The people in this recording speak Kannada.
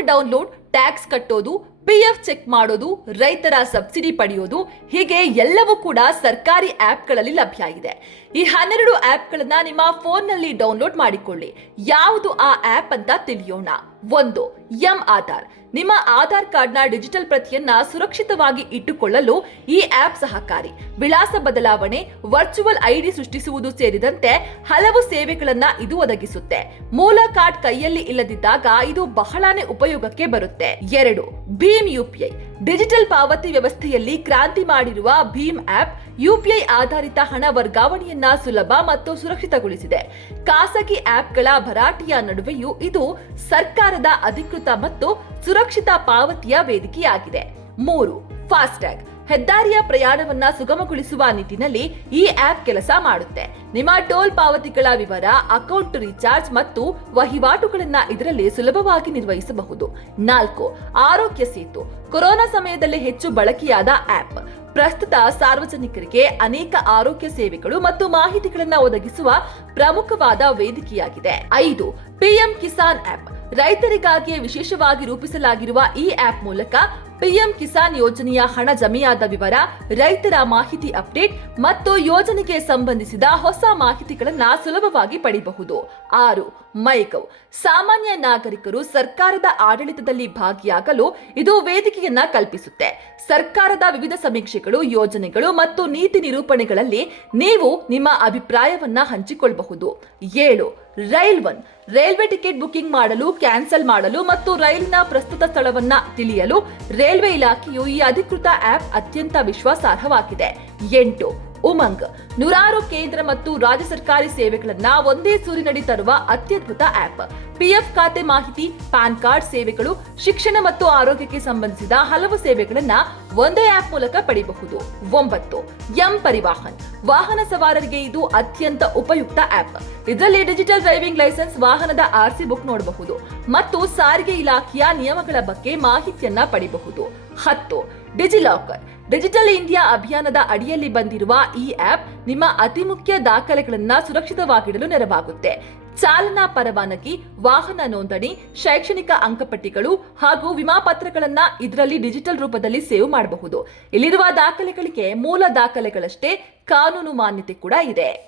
ಆಧಾರ್ ಡೌನ್ಲೋಡ್, ಟ್ಯಾಕ್ಸ್ ಕಟ್ಟೋದು, ಪಿಎಫ್ ಚೆಕ್ ಮಾಡೋದು, ರೈತರ ಸಬ್ಸಿಡಿ ಪಡೆಯೋದು, ಹೀಗೆ ಎಲ್ಲವೂ ಕೂಡ ಸರ್ಕಾರಿ ಆಪ್ಗಳಲ್ಲಿ ಲಭ್ಯ ಇದೆ. ಈ 12 ಆಪ್ಗಳನ್ನ ನಿಮ್ಮ ಫೋನ್ನಲ್ಲಿ ಡೌನ್ಲೋಡ್ ಮಾಡಿಕೊಳ್ಳಿ. ಯಾವುದು ಆ ಆಪ್ ಅಂತ ತಿಳಿಯೋಣ. 1. ಎಂ ಆಧಾರ್. ನಿಮ್ಮ ಆಧಾರ್ ಕಾರ್ಡ್ನ ಡಿಜಿಟಲ್ ಪ್ರತಿಯನ್ನ ಸುರಕ್ಷಿತವಾಗಿ ಇಟ್ಟುಕೊಳ್ಳಲು ಈ ಆಪ್ ಸಹಕಾರಿ. ವಿಳಾಸ ಬದಲಾವಣೆ, ವರ್ಚುವಲ್ ಐಡಿ ಸೃಷ್ಟಿಸುವುದು ಸೇರಿದಂತೆ ಹಲವು ಸೇವೆಗಳನ್ನ ಇದು ಒದಗಿಸುತ್ತೆ. ಮೂಲ ಕಾರ್ಡ್ ಕೈಯಲ್ಲಿ ಇಲ್ಲದಿದ್ದಾಗ ಇದು ಬಹಳಾನೇ ಉಪಯೋಗಕ್ಕೆ ಬರುತ್ತೆ. 2. ಭೀಮ್ ಯುಪಿಐ. ಡಿಜಿಟಲ್ ಪಾವತಿ ವ್ಯವಸ್ಥೆಯಲ್ಲಿ ಕ್ರಾಂತಿ ಮಾಡಿರುವ ಭೀಮ್ ಆಪ್ ಯುಪಿಐ ಆಧಾರಿತ ಹಣ ವರ್ಗಾವಣೆಯನ್ನ ಸುಲಭ ಮತ್ತು ಸುರಕ್ಷಿತಗೊಳಿಸಿದೆ. ಖಾಸಗಿ ಆಪ್ಗಳ ಭರಾಟೆಯ ನಡುವೆಯೂ ಇದು ಸರ್ಕಾರದ ಅಧಿಕೃತ ಮತ್ತು ಸುರಕ್ಷಿತ ಪಾವತಿಯ ವೇದಿಕೆಯಾಗಿದೆ. 3. ಫಾಸ್ಟ್ಯಾಗ್. ಹೆದ್ದಾರಿಯ ಪ್ರಯಾಣವನ್ನ ಸುಗಮಗೊಳಿಸುವ ನಿಟ್ಟಿನಲ್ಲಿ ಈ ಆಪ್ ಕೆಲಸ ಮಾಡುತ್ತೆ. ನಿಮ್ಮ ಟೋಲ್ ಪಾವತಿಗಳ ವಿವರ, ಅಕೌಂಟ್ ರೀಚಾರ್ಜ್ ಮತ್ತು ವಹಿವಾಟುಗಳನ್ನ ಇದರಲ್ಲಿ ಸುಲಭವಾಗಿ ನಿರ್ವಹಿಸಬಹುದು. 4. ಆರೋಗ್ಯ ಸೇತು. ಕೊರೋನಾ ಸಮಯದಲ್ಲಿ ಹೆಚ್ಚು ಬಳಕೆಯಾದ ಆಪ್. ಪ್ರಸ್ತುತ ಸಾರ್ವಜನಿಕರಿಗೆ ಅನೇಕ ಆರೋಗ್ಯ ಸೇವೆಗಳು ಮತ್ತು ಮಾಹಿತಿಗಳನ್ನ ಒದಗಿಸುವ ಪ್ರಮುಖವಾದ ವೇದಿಕೆಯಾಗಿದೆ. 5. PM Kisan app. ರೈತರಿಗಾಗಿಯೇ ವಿಶೇಷವಾಗಿ ರೂಪಿಸಲಾಗಿರುವ ಈ ಆಪ್ ಮೂಲಕ ಪಿಎಂ ಕಿಸಾನ್ ಯೋಜನೆಯ ಹಣ ಜಮೆಯಾದ ವಿವರ, ರೈತರ ಮಾಹಿತಿ ಅಪ್ಡೇಟ್ ಮತ್ತು ಯೋಜನೆಗೆ ಸಂಬಂಧಿಸಿದ ಹೊಸ ಮಾಹಿತಿಗಳನ್ನ ಸುಲಭವಾಗಿ ಪಡೆಯಬಹುದು. 6. ಮೈಗೌ. ಸಾಮಾನ್ಯ ನಾಗರಿಕರು ಸರ್ಕಾರದ ಆಡಳಿತದಲ್ಲಿ ಭಾಗಿಯಾಗಲು ಇದು ವೇದಿಕೆಯನ್ನ ಕಲ್ಪಿಸುತ್ತೆ. ಸರ್ಕಾರದ ವಿವಿಧ ಸಮೀಕ್ಷೆಗಳು, ಯೋಜನೆಗಳು ಮತ್ತು ನೀತಿ ನಿರೂಪಣೆಗಳಲ್ಲಿ ನೀವು ನಿಮ್ಮ ಅಭಿಪ್ರಾಯವನ್ನ ಹಂಚಿಕೊಳ್ಳಬಹುದು. 7. Rail one. Railway ticket booking ಮಾಡಲು, ಕ್ಯಾನ್ಸಲ್ ಮಾಡಲು ಮತ್ತು ರೈಲಿನ ಪ್ರಸ್ತುತ ಸ್ಥಳವನ್ನ ತಿಳಿಯಲು ರೈಲ್ವೆ ಇಲಾಖೆಯು ಈ ಅಧಿಕೃತ ಆಪ್ ಅತ್ಯಂತ ವಿಶ್ವಾಸಾರ್ಹವಾಗಿದೆ. 8. ಉಮಂಗ್. ನೂರಾರು ಕೇಂದ್ರ ಮತ್ತು ರಾಜ್ಯ ಸರ್ಕಾರಿ ಸೇವೆಗಳನ್ನ ಒಂದೇ ಸೂರಿನಡಿ ತರುವ ಅತ್ಯದ್ಭುತ ಆಪ್. ಪಿಎಫ್ ಖಾತೆ ಮಾಹಿತಿ, ಪ್ಯಾನ್ ಕಾರ್ಡ್ ಸೇವೆಗಳು, ಶಿಕ್ಷಣ ಮತ್ತು ಆರೋಗ್ಯಕ್ಕೆ ಸಂಬಂಧಿಸಿದ ಹಲವು ಸೇವೆಗಳನ್ನ ಒಂದೇ ಆಪ್ ಮೂಲಕ ಪಡೆಯಬಹುದು. 9. ಎಂ ಪರಿವಾಹನ್. ವಾಹನ ಸವಾರರಿಗೆ ಇದು ಅತ್ಯಂತ ಉಪಯುಕ್ತ ಆಪ್. ಇದರಲ್ಲಿ ಡಿಜಿಟಲ್ ಡ್ರೈವಿಂಗ್ ಲೈಸೆನ್ಸ್, ವಾಹನದ ಆರ್ಸಿ ಬುಕ್ ನೋಡಬಹುದು ಮತ್ತು ಸಾರಿಗೆ ಇಲಾಖೆಯ ನಿಯಮಗಳ ಬಗ್ಗೆ ಮಾಹಿತಿಯನ್ನ ಪಡೆಯಬಹುದು. 10. ಡಿಜಿಲಾಕರ್. ಡಿಜಿಟಲ್ ಇಂಡಿಯಾ ಅಭಿಯಾನದ ಅಡಿಯಲ್ಲಿ ಬಂದಿರುವ ಈ ಆಪ್ ನಿಮ್ಮ ಅತಿ ಮುಖ್ಯ ದಾಖಲೆಗಳನ್ನ ಸುರಕ್ಷಿತವಾಗಿಡಲು ನೆರವಾಗುತ್ತೆ. ಚಾಲನಾ ಪರವಾನಗಿ, ವಾಹನ ನೋಂದಣಿ, ಶೈಕ್ಷಣಿಕ ಅಂಕಪಟ್ಟಿಗಳು ಹಾಗೂ ವಿಮಾ ಪತ್ರಗಳನ್ನ ಇದರಲ್ಲಿ ಡಿಜಿಟಲ್ ರೂಪದಲ್ಲಿ ಸೇವ್ ಮಾಡಬಹುದು. ಇಲ್ಲಿರುವ ದಾಖಲೆಗಳಿಗೆ ಮೂಲ ದಾಖಲೆಗಳಷ್ಟೇ ಕಾನೂನು ಮಾನ್ಯತೆ ಕೂಡ ಇದೆ.